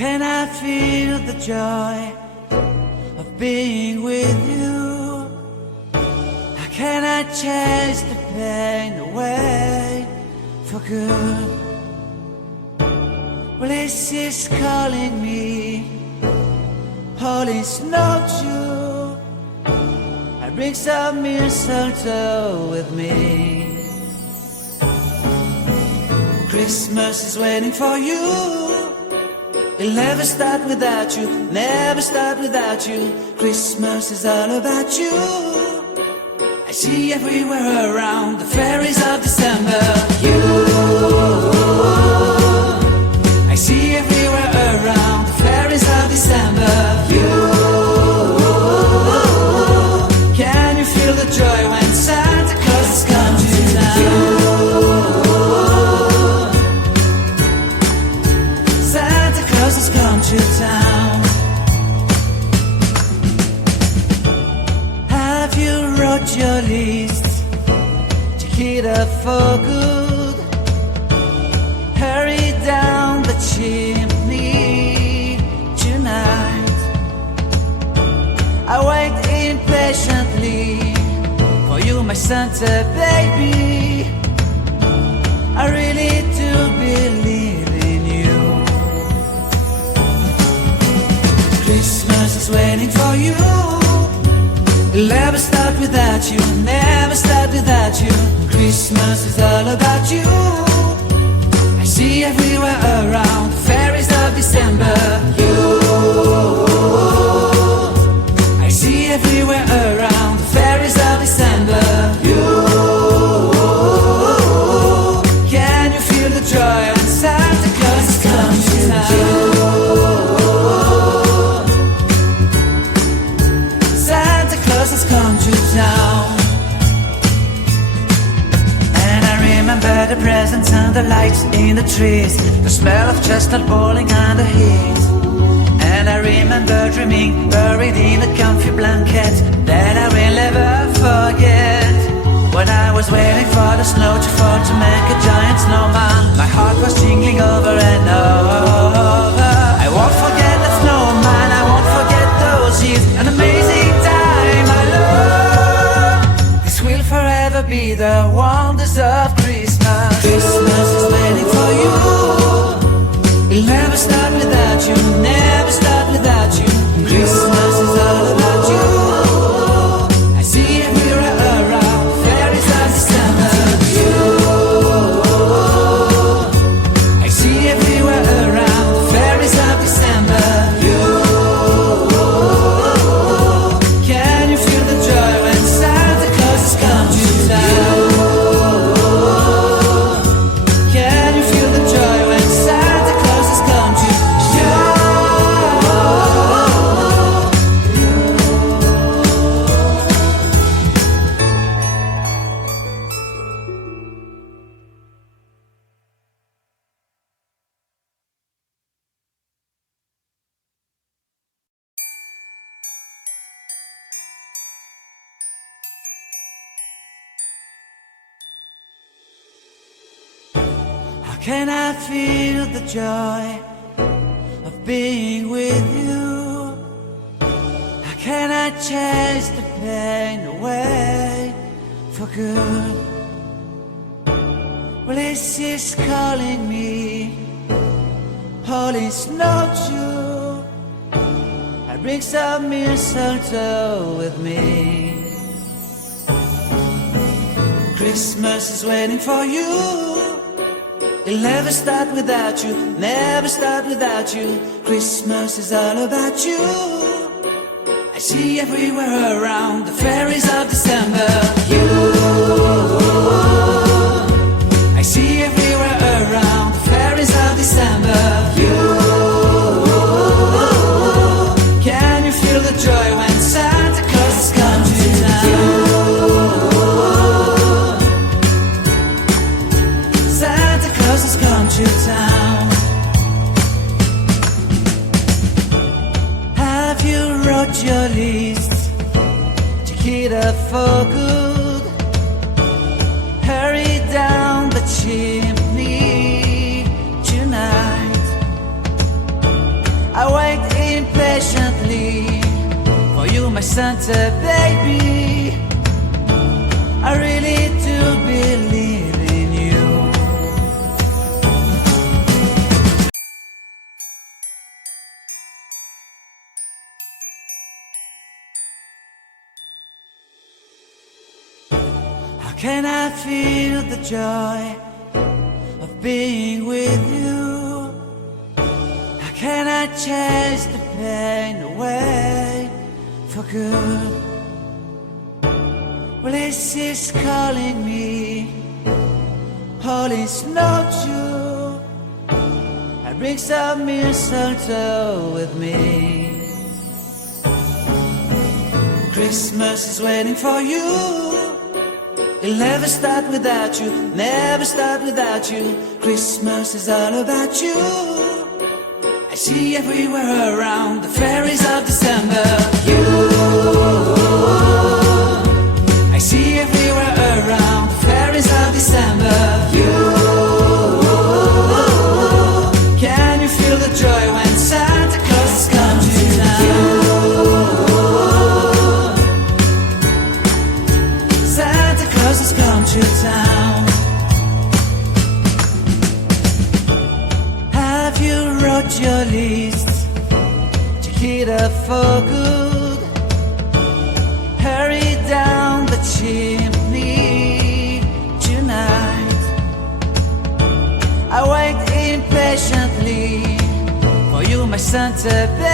can I feel the joy of being with you? How can I chase the pain away for good? Well, this is calling me, all is not true. I bring some mistletoe with me. Christmas is waiting for you. It'll never start without you, never start without you. Christmas is all about you. I see everywhere around the fairies of December. You, I see everywhere around the fairies of December. You, can you feel the joy when Santa Claus has come to town? Santa Claus has come to town. Have you wrote your list? Check it up for good. Hurry down the chimney tonight. I wait impatiently for you, my Santa baby. I really do believe in you. Christmas is waiting for you. It'll never start without you, never start without you. Christmas is all about you. I see everywhere around the fairies of December. You, I see everywhere around the fairies of December. You, can you feel the joy when Santa Claus has come to town? Santa Claus has come to town. And I remember the presents and the lights in the trees, the smell of chestnut boiling under heat. And I remember dreaming, buried in a comfy blanket that I will never forget. When I was waiting for the snow to fall to make a giant snowman, my heart was jingling over and over. I won't forget that snowman, I won't forget those years, an amazing time I love. This will forever be the wonders of Christmas. Christmas is waiting for you. It'll never start without you, never start without you. Christmas is all about you. I see everywhere around fairies of December. You, I see everywhere around fairies of December. You, can you feel the joy when Santa Claus has come to town? Can you feel the joy when Santa Claus has come to town? How can I feel the joy of being with you? How can I chase the pain away for good? Well, this is calling me, all is not true. I bring some mistletoe with me. Christmas is waiting for you. It'll never start without you, never start without you. Christmas is all about you. I see everywhere around the fairies of December. You, I see everywhere around the fairies of December. You, can you feel the joy when Santa Claus has come to town? Santa Claus has come to town. Have you wrote your list? Check it up for good. Hurry down the chimney tonight. I wait impatiently for you, my Santa baby. I really do believe in you. How can I feel the joy of being with you? How can I chase the pain away for good? Well, this is calling me, all is not true. I bring some mistletoe with me. Christmas is waiting for you. It'll never start without you, never start without you. Christmas is all about you. I see everywhere around the fairies of December. You, I see everywhere around the fairies of December. You, can you feel the joy when Santa Claus comes to town? Santa Claus has come to town. Have you wrote your list to get up for good? Hurry down the chimney tonight. I wait impatiently for you, my Santa baby.